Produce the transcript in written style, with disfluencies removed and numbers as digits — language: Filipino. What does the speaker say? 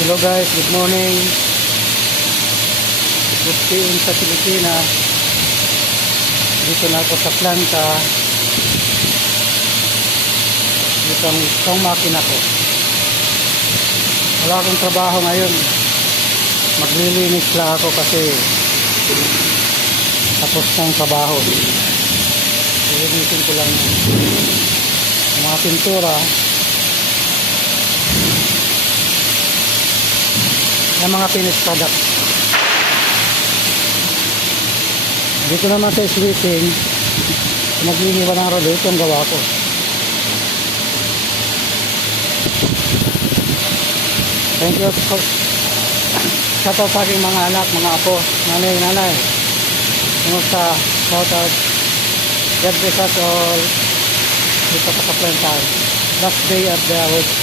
Hello guys, good morning. Good PM sa Pilipinas. Dito na ako sa planta. Dito ang isang makina ko. Wala akong trabaho ngayon. Maglilinis lang ako kasi tapos ng trabaho. Lilinisin ko lang yung mga pintura. Yung mga finished product. Dito naman sa sweeping, nagliliwan ng rodo, ito ang gawa ko. Thank you for shout out sa aking mga anak, mga apo, nanay. Kumusta? Shout out. God bless us all. Dito sa kaplantan. Last day at the work.